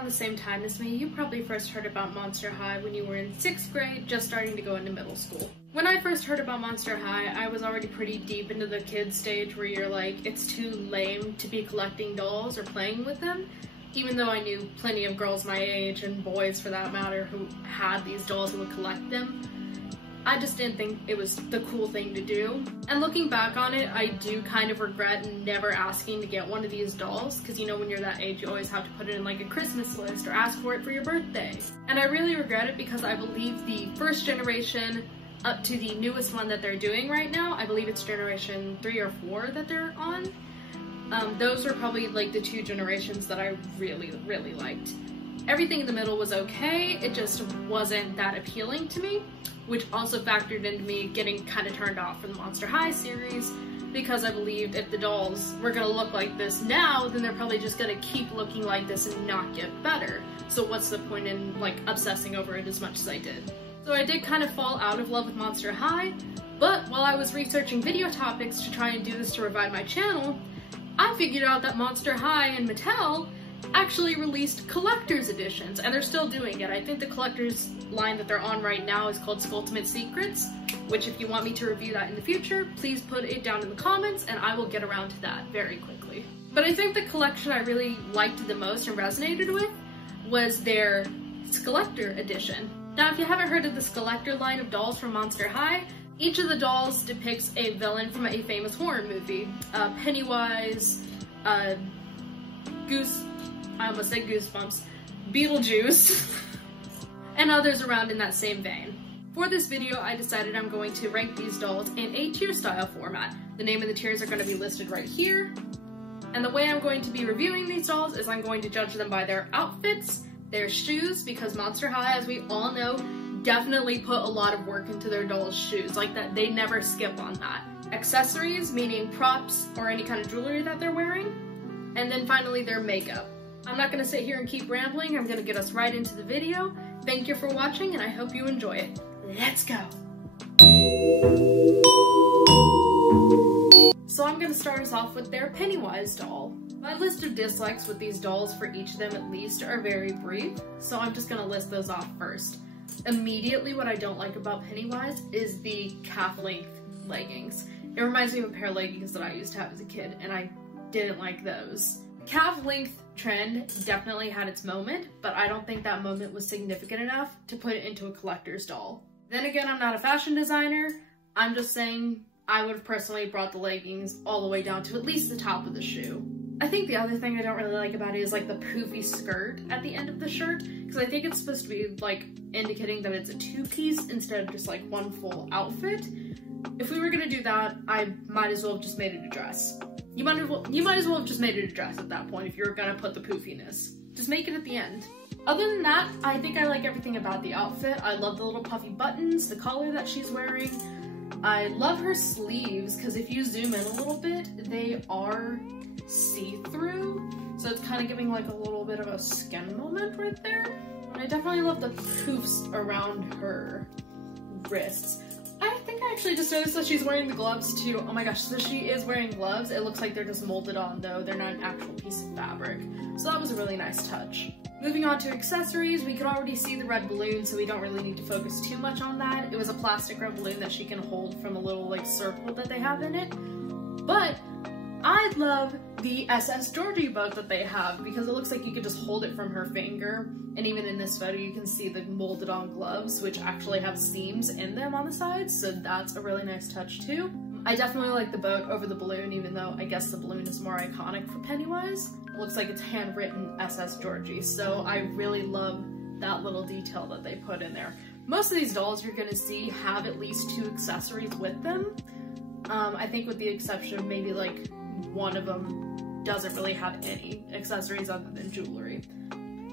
around the same time as me, you probably first heard about Monster High when you were in 6th grade, just starting to go into middle school. When I first heard about Monster High, I was already pretty deep into the kid stage where you're like, it's too lame to be collecting dolls or playing with them. Even though I knew plenty of girls my age, and boys for that matter, who had these dolls and would collect them, I just didn't think it was the cool thing to do. And looking back on it, I do kind of regret never asking to get one of these dolls, because you know when you're that age you always have to put it in like a Christmas list or ask for it for your birthday. And I really regret it because I believe the first generation up to the newest one that they're doing right now, I believe it's generation 3 or 4 that they're on, those were probably like the 2 generations that I really liked. Everything in the middle was okay, it just wasn't that appealing to me, which also factored into me getting kind of turned off from the Monster High series, because I believed if the dolls were gonna look like this now, then they're probably just gonna keep looking like this and not get better. So what's the point in like obsessing over it as much as I did? So I did kind of fall out of love with Monster High, but while I was researching video topics to try and do this to revive my channel, I figured out that Monster High and Mattel actually released collector's editions, and they're still doing it. I think the collector's line that they're on right now is called Skulltimate Secrets, which if you want me to review that in the future, please put it down in the comments and I will get around to that very quickly. But I think the collection I really liked the most and resonated with was their Skullector edition. Now if you haven't heard of the Skullector line of dolls from Monster High, each of the dolls depicts a villain from a famous horror movie. Pennywise, I almost said Goosebumps, Beetlejuice, and others around in that same vein. For this video, I decided I'm going to rank these dolls in a tier style format. The name of the tiers are going to be listed right here. And the way I'm going to be reviewing these dolls is I'm going to judge them by their outfits, their shoes, because Monster High, as we all know, definitely put a lot of work into their dolls' shoes, like that they never skip on that. Accessories, meaning props or any kind of jewelry that they're wearing. And then finally their makeup. I'm not going to sit here and keep rambling, I'm going to get us right into the video. Thank you for watching and I hope you enjoy it. Let's go! So I'm going to start us off with their Pennywise doll. My list of dislikes with these dolls for each of them at least are very brief, so I'm just going to list those off first. Immediately what I don't like about Pennywise is the calf-length leggings. It reminds me of a pair of leggings that I used to have as a kid and I didn't like those. The calf-length trend definitely had its moment, but I don't think that moment was significant enough to put it into a collector's doll. Then again, I'm not a fashion designer, I'm just saying I would have personally brought the leggings all the way down to at least the top of the shoe. I think the other thing I don't really like about it is like the poofy skirt at the end of the shirt, because I think it's supposed to be like indicating that it's a 2-piece instead of just like one full outfit. If we were gonna do that, I might as well have just made it a dress. You might as well have just made it a dress at that point if you're gonna put the poofiness. Just make it at the end. Other than that, I think I like everything about the outfit. I love the little puffy buttons, the collar that she's wearing. I love her sleeves, because if you zoom in a little bit, they are see-through, so it's kind of giving like a little bit of a skin moment right there. And I definitely love the poofs around her wrists. I think I actually just noticed that she's wearing the gloves too. Oh my gosh, so she is wearing gloves. It looks like they're just molded on though. They're not an actual piece of fabric. So that was a really nice touch. Moving on to accessories, we could already see the red balloon, so we don't really need to focus too much on that. It was a plastic red balloon that she can hold from a little like circle that they have in it. But I love the SS Georgie boat that they have because it looks like you could just hold it from her finger. And even in this photo, you can see the molded on gloves, which actually have seams in them on the sides. So that's a really nice touch too. I definitely like the boat over the balloon, even though I guess the balloon is more iconic for Pennywise. It looks like it's handwritten SS Georgie. So I really love that little detail that they put in there. Most of these dolls you're gonna see have at least 2 accessories with them. I think with the exception of maybe like one of them doesn't really have any accessories other than jewelry.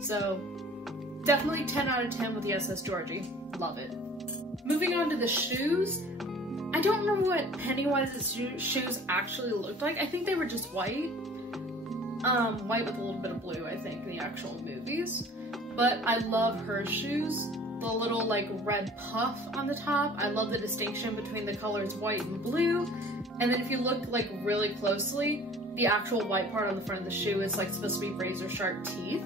So definitely 10 out of 10 with the SS Georgie. Love it. Moving on to the shoes. I don't remember what Pennywise's shoes actually looked like. I think they were just white. White with a little bit of blue, I think, in the actual movies. But I love her shoes. The little like red puff on the top. I love the distinction between the colors white and blue. And then if you look like really closely, the actual white part on the front of the shoe is like supposed to be razor sharp teeth.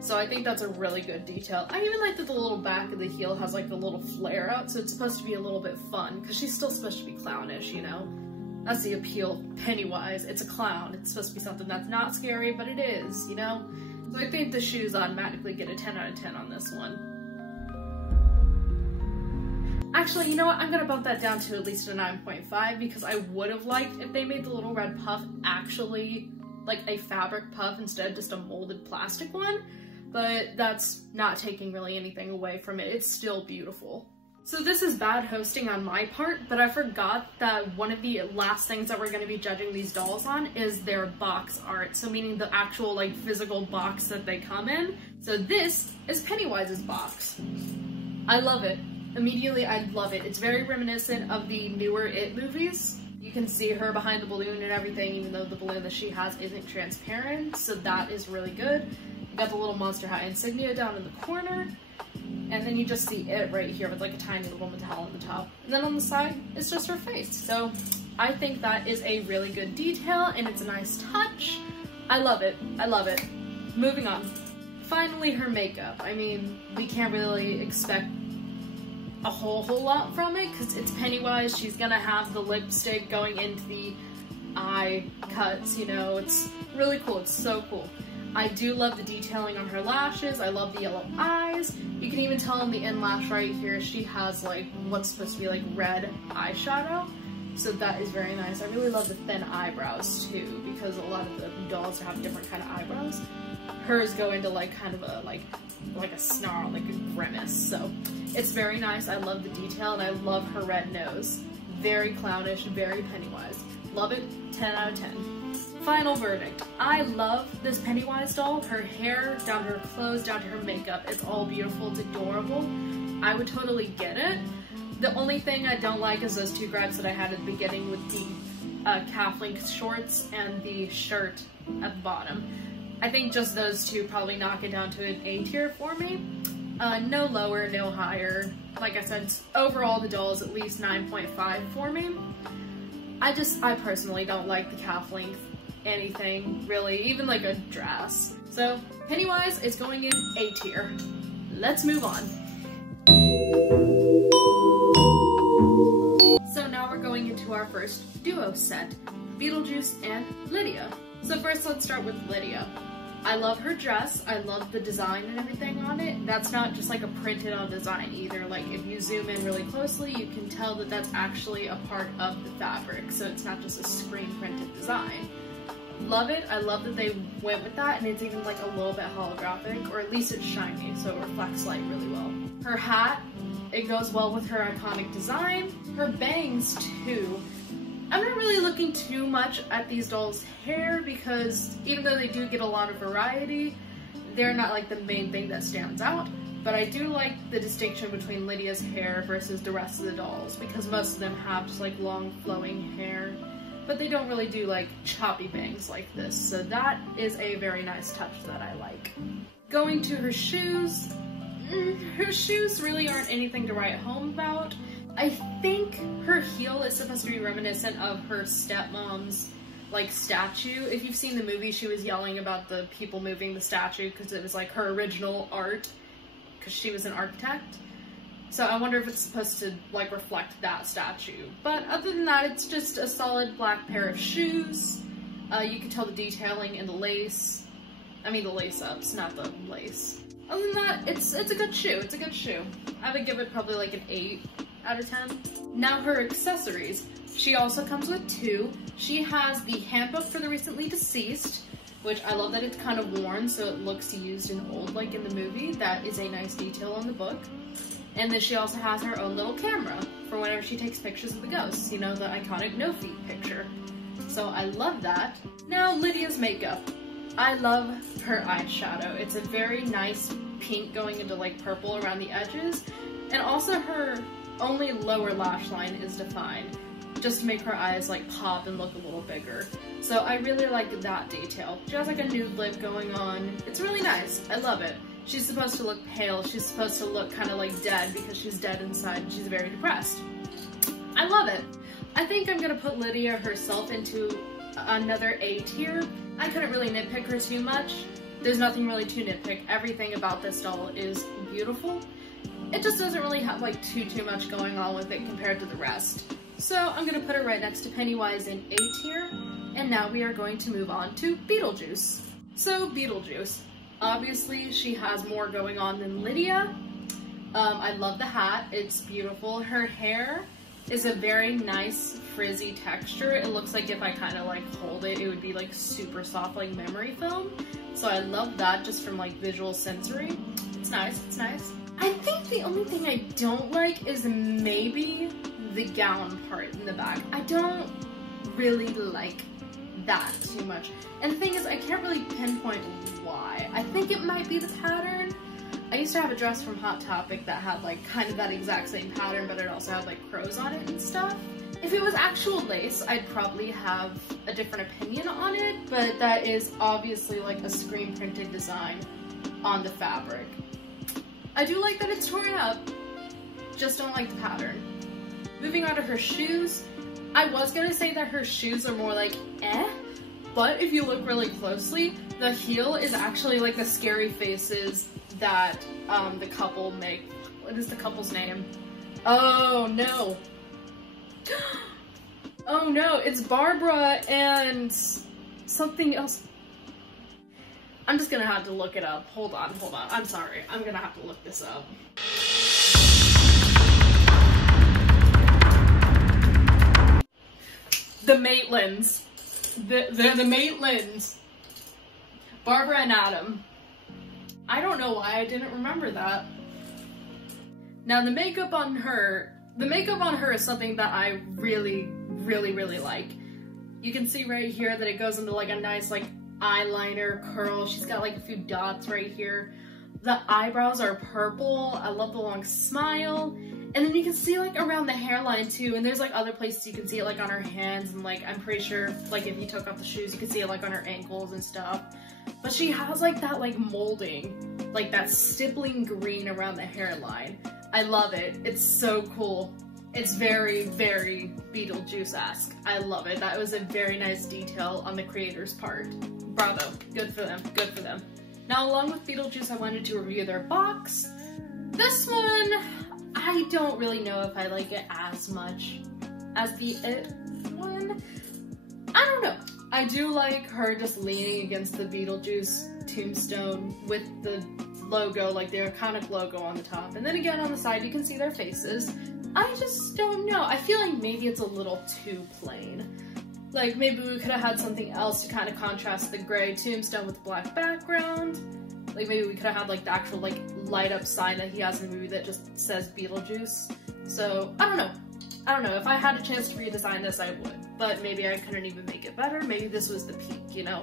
So I think that's a really good detail. I even like that the little back of the heel has like the little flare out, so it's supposed to be a little bit fun, because she's still supposed to be clownish, you know? That's the appeal of Pennywise. It's a clown. It's supposed to be something that's not scary, but it is, you know? So I think the shoes automatically get a 10 out of 10 on this one. Actually, you know what? I'm gonna bump that down to at least a 9.5, because I would have liked if they made the little red puff actually like a fabric puff instead of just a molded plastic one. But that's not taking really anything away from it. It's still beautiful. So this is bad hosting on my part, but I forgot that one of the last things that we're going to be judging these dolls on is their box art. So meaning the actual like physical box that they come in. So this is Pennywise's box. I love it. Immediately I love it. It's very reminiscent of the newer It movies. You can see her behind the balloon and everything, even though the balloon that she has isn't transparent. So that is really good. You got the little Monster High insignia down in the corner. And then you just see It right here with like a tiny little mattel on the top. And then on the side, it's just her face. So I think that is a really good detail and it's a nice touch. I love it. I love it. Moving on. Finally, her makeup. I mean, we can't really expect a whole lot from it because it's Pennywise. She's gonna have the lipstick going into the eye cuts, you know. It's really cool. It's so cool. I do love the detailing on her lashes. I love the yellow eyes. You can even tell in the in lash right here, she has like what's supposed to be like red eyeshadow. So that is very nice. I really love the thin eyebrows too, because a lot of the dolls have different kind of eyebrows. Hers go into like kind of a like a snarl, like a grimace. So it's very nice. I love the detail and I love her red nose. Very clownish, very Pennywise. Love it, 10 out of 10. Final verdict. I love this Pennywise doll. Her hair, down to her clothes, down to her makeup. It's all beautiful. It's adorable. I would totally get it. The only thing I don't like is those two gripes that I had at the beginning with the calf length shorts and the shirt at the bottom. I think just those two probably knock it down to an A tier for me. No lower, no higher. Like I said, overall the doll is at least 9.5 for me. I personally don't like the calf length anything, really, even like a dress. So Pennywise is going in A tier. Let's move on. So now we're going into our first duo set, Beetlejuice and Lydia. So first let's start with Lydia. I love her dress. I love the design and everything on it. That's not just like a printed on design either. Like if you zoom in really closely, you can tell that that's actually a part of the fabric. So it's not just a screen printed design. Love it. I love that they went with that, and it's even like a little bit holographic, or at least it's shiny, so it reflects light really well. Her hat, it goes well with her iconic design. Her bangs too. I'm not really looking too much at these dolls' hair because even though they do get a lot of variety, they're not like the main thing that stands out. But I do like the distinction between Lydia's hair versus the rest of the dolls, because most of them have just like long flowing hair, but they don't really do like choppy bangs like this. So that is a very nice touch that I like. Going to her shoes really aren't anything to write home about. I think her heel is supposed to be reminiscent of her stepmom's like statue. If you've seen the movie, she was yelling about the people moving the statue because it was like her original art, because she was an architect. So I wonder if it's supposed to like reflect that statue. But other than that, it's just a solid black pair of shoes. You can tell the detailing in the lace. I mean the lace ups, not the lace. Other than that, it's a good shoe. It's a good shoe. I would give it probably like an 8 out of 10. Now her accessories. She also comes with 2. She has the handbook for the recently deceased, which I love that it's kind of worn so it looks used and old like in the movie. That is a nice detail on the book. And then she also has her own little camera for whenever she takes pictures of the ghosts, you know, the iconic no feet picture. So I love that. Now Lydia's makeup. I love her eyeshadow. It's a very nice pink going into like purple around the edges. And also her only lower lash line is defined, just to make her eyes like pop and look a little bigger. So I really like that detail. She has like a nude lip going on. It's really nice. I love it. She's supposed to look pale. She's supposed to look kind of like dead because she's dead inside and she's very depressed. I love it. I think I'm gonna put Lydia herself into another A tier. I couldn't really nitpick her too much. There's nothing really to nitpick. Everything about this doll is beautiful. It just doesn't really have like too much going on with it compared to the rest. So I'm gonna put her right next to Pennywise in A tier. And now we are going to move on to Beetlejuice. So Beetlejuice, obviously she has more going on than Lydia. I love the hat, it's beautiful. Her hair is a very nice frizzy texture. It looks like if I kind of like hold it, it would be like super soft like memory foam. So I love that just from like visual sensory. It's nice, it's nice. I think the only thing I don't like is maybe the gown part in the back. I don't really like that too much. And the thing is, I can't really pinpoint why. I think it might be the pattern. I used to have a dress from Hot Topic that had like kind of that exact same pattern, but it also had like crows on it and stuff. If it was actual lace, I'd probably have a different opinion on it, but that is obviously like a screen printed design on the fabric. I do like that it's torn up, just don't like the pattern. Moving on to her shoes, I was gonna say that her shoes are more like eh, but if you look really closely, the heel is actually like the scary faces that the couple make. What is the couple's name? Oh no. Oh no, it's Barbara and something else. I'm just gonna have to look it up. Hold on. I'm sorry. I'm gonna have to look this up. The Maitlands. They're the Maitlands. Barbara and Adam. I don't know why I didn't remember that. Now the makeup on her is something that I really like. You can see right here that it goes into like a nice like eyeliner curl. She's got like a few dots right here. The eyebrows are purple. I love the long smile. And then you can see like around the hairline too, and there's like other places you can see it like on her hands, and like I'm pretty sure like if you took off the shoes you could see it like on her ankles and stuff. But she has like that like molding, like that stippling green around the hairline. I love it. It's so cool. It's very Beetlejuice-esque. I love it. That was a very nice detail on the creator's part. Bravo. Good for them. Good for them. Now along with Beetlejuice, I wanted to review their box. This one, I don't really know if I like it as much as the It one. I don't know. I do like her just leaning against the Beetlejuice tombstone with the logo, like the iconic logo on the top. And then again on the side you can see their faces. I just don't know. I feel like maybe it's a little too plain. Like maybe we could have had something else to kind of contrast the gray tombstone with the black background. Like maybe we could have had like the actual like light up sign that he has in the movie that just says Beetlejuice. So I don't know. I don't know. If I had a chance to redesign this, I would. But maybe I couldn't even make it better. Maybe this was the peak, you know?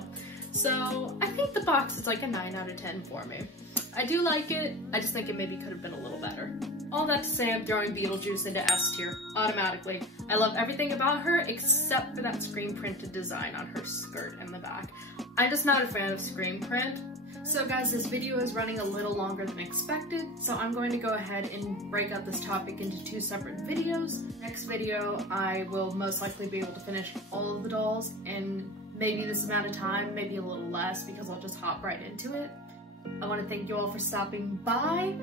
So I think the box is like a 9 out of 10 for me. I do like it. I just think it maybe could have been a little better. All that to say, I'm throwing Beetlejuice into S tier automatically. I love everything about her except for that screen printed design on her skirt in the back. I'm just not a fan of screen print. So guys, this video is running a little longer than expected, so I'm going to go ahead and break up this topic into 2 separate videos. Next video, I will most likely be able to finish all of the dolls in maybe this amount of time, maybe a little less because I'll just hop right into it. I want to thank you all for stopping by.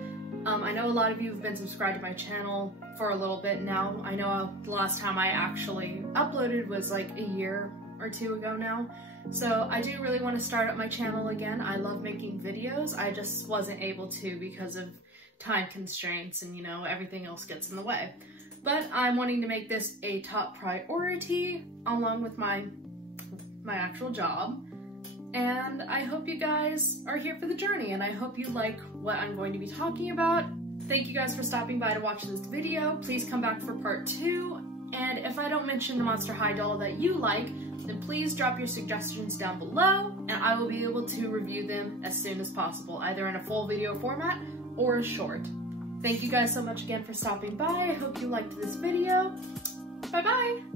I know a lot of you have been subscribed to my channel for a little bit now. I know the last time I actually uploaded was like a year or 2 ago now. So I do really want to start up my channel again. I love making videos. I just wasn't able to because of time constraints and, you know, everything else gets in the way. But I'm wanting to make this a top priority along with my actual job. And I hope you guys are here for the journey, and I hope you like what I'm going to be talking about. Thank you guys for stopping by to watch this video. Please come back for part 2. And if I don't mention the Monster High doll that you like, then please drop your suggestions down below, and I will be able to review them as soon as possible, either in a full video format or a short. Thank you guys so much again for stopping by. I hope you liked this video. Bye-bye!